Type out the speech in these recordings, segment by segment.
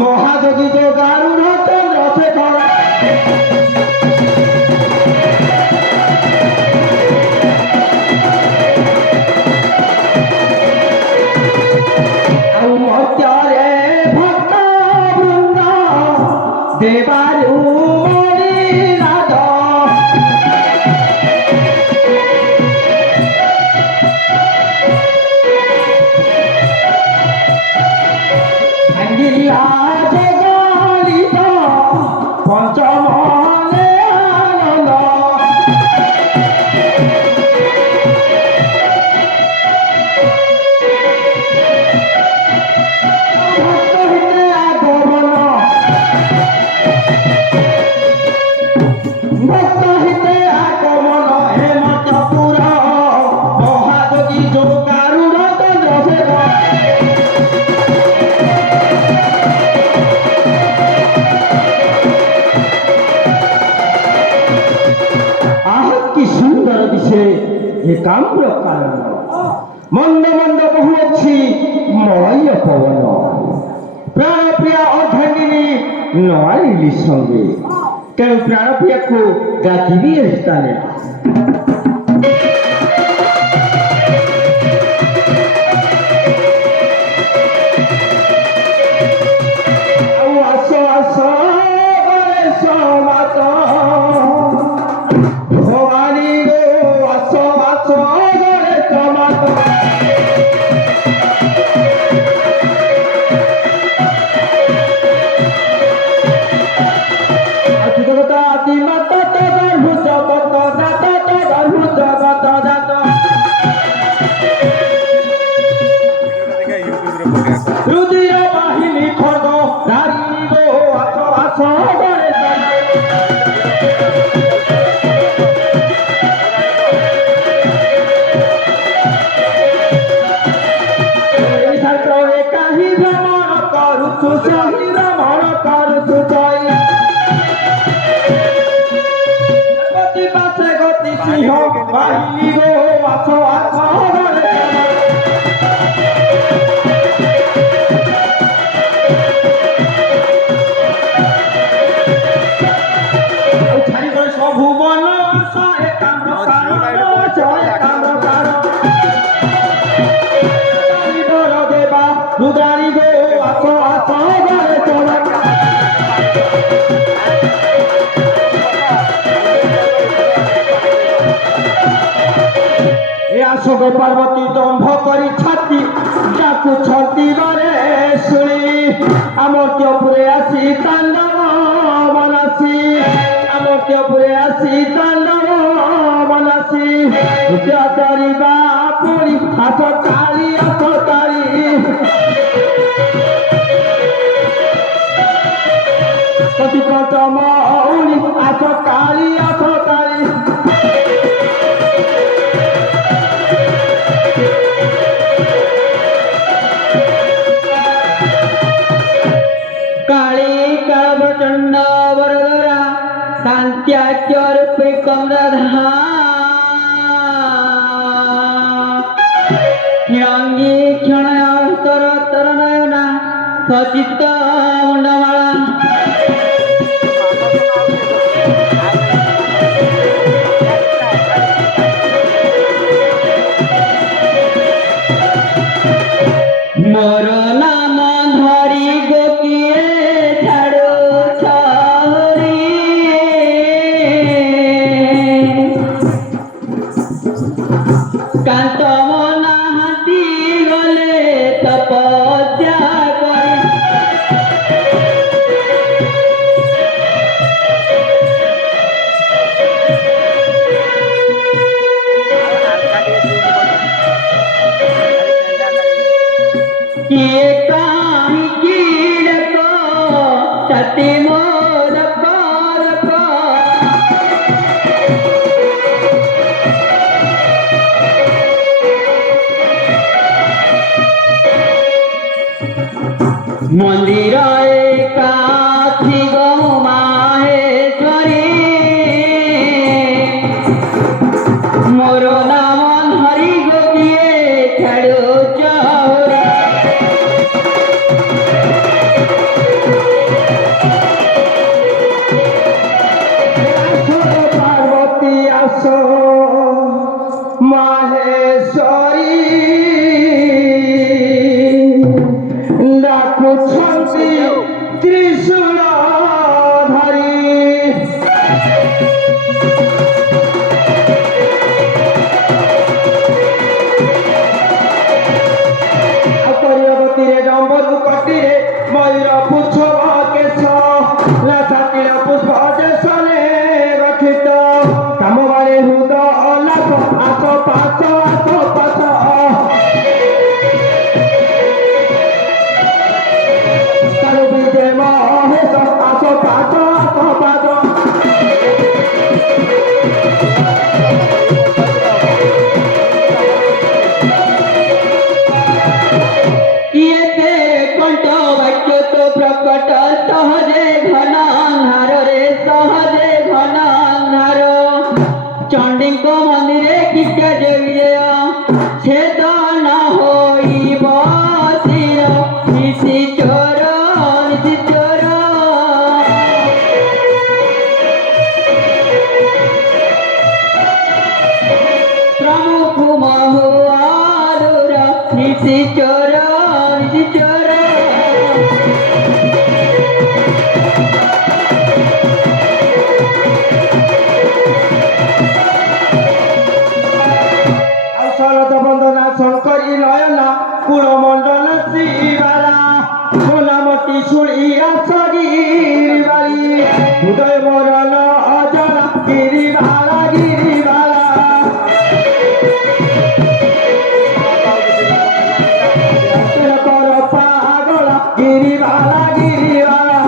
মহাযোগী যে গারুড় চন্দ্রশেখর ଆଉ ମର୍ତ୍ତ୍ୟରେ ଭକ୍ତ ବୃନ୍ଦ ଦେବାରୁ ମଣିରାଜ ଭାଙ୍ଗିଲା ଜଗଳିତ ପଞ୍ଚମରେ ଆନନ୍ଦ ভক্ত হিতে আগমন হেমন্তপুর মহাযোগী যোগ গারুড় চন্দ্রশেখর আহ কি সুন্দর দিশে এ কাম্র কারণ মন্দ মন্দ বহু অছি মলয় পবন প্রাণপ্রিয়া অর্ধাঙ্গিনী নয়ালিলি সঙ্গে তেଣୁ ପ୍ରାଣପ୍ରିୟାକୁ ଡାକିବି ଏ ସ୍ଥାନେ ଆଉ ଆସ ଆସ ଗଣେଶ ମାତ ଭବାନୀ ଗୋ ଆସ ଆସ ଗଣେଶ ମାତ ରୁଧିର ବାହିନୀ ଖର୍ଗ ଧାରି ଗୋ ଆସ ଆସ ଗଣେଶ ଶାସ୍ତ୍ରରେ କାହିଁ ଭ୍ରମଣ କରୁଛୁ ସେହି ଭ୍ରମଣ କରୁଛୁ ଜୟ ଗତି ପାଶେ ଗତି ସିଂହ ବାହିନୀ ଗୋ ଆସ ଆସ ଗଣେଶ ভুবন সহে কাম্র কারণ জয় কাম্র কারণ বর দেবা রুদ্রাণী গো আস আস ঘরে চলা এ আস গো পার্বতী দম্ভ করি ছাতি ডাকু ছতি বারে শুনি আমর্ত্যপুরে আসি তাণ্ডব মনাসি আমর্ত্যপুরে আসি তাণ্ডব মনাসি କରିବା ପୁଣି ଆସ କାଳି ଆସ କାଳି କତି ପଞ୍ଚମ ଉଣି ଆସ କାଳି ଆସ କାଳି काली कालप्रचंड वरदरा शांत्याख्य रूपे कमलधा हिरंगी क्षणस्तर तरनयना सचित मुंडमाला मोर नाम धरी गोकिए छाड़ो छरी कांत मना हाथी गले तपस्या करी किए काहि कीड़क सती मोर पारक मंदिर एकाथी गो माहेश्वरी मोर नाम हरि गोपिए छाड़ो चौरी पाद पाद किए ते कंठ वाक्य तो प्रकट सहजे घन अन्धार रे सहजे घन अन्धार चंडी को मंदिरे किके जे विजय छेदन होइब शिर निशि चोर निशि चोर प्रमुख महुआरुर निशि चोर निशि चोर शरद बंदना शंकरी नयना कुलमंडल श्रीबाला सोनामती सुड़िया सगिरिबाली उदय मरल अजला गिरिबाला गिरिबाला कर पागला गिरिबाला गिरिबाला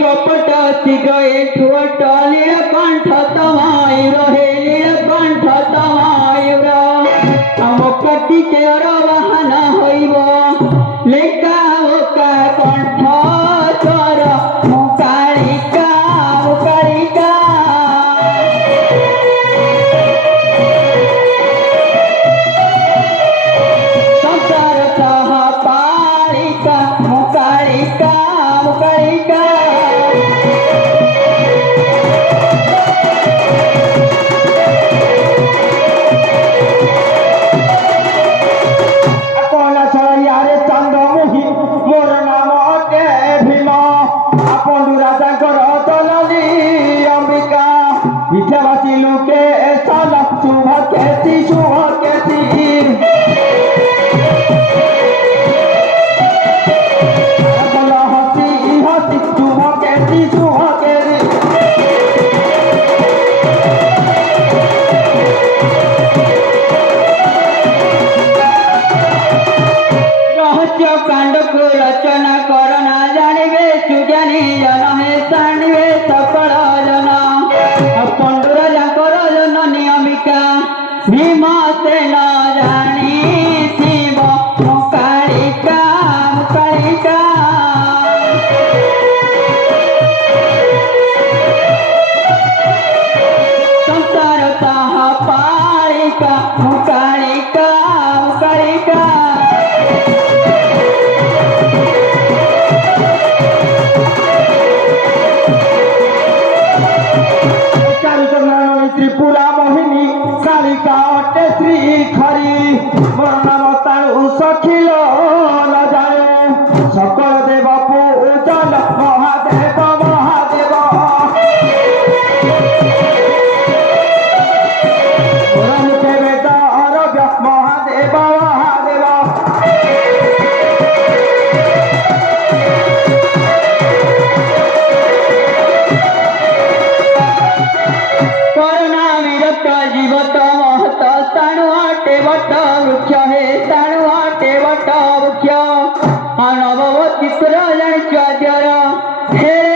कपट सिगए ठुट नीलकंठ तमायुर हे नीलकंठ तमायुर हम कटी चेर वाहन होइब लेका ओका कंठ चर मुकालिका मुकालिका संसार सह पालिका मुकालिका मुकालिका विद्यावासी लोके साला शुभ कहती बोला हसी हसी शुभ कहती रहस्य कांड को रचना करना जानिबे सुज्ञानी जन है जानिबे सकल जन पंडुर जाकर जननी अंबिका भीमसेन जानी शिव मुकालिका मुकालिका संसार सह पालिका मुकालिका मुकालिका त्रिपुरा मोहिनी कालिका अटे श्री खरी मोर नाम ताणु सखिल न जाए सकल देव पूजन महादेव महादेव मुखे वेद आरोग्य महादेव महादेव जीवत महत ताणुआटे वट वृक्ष हे ताणुआटे वट वृक्ष नववती जानी हे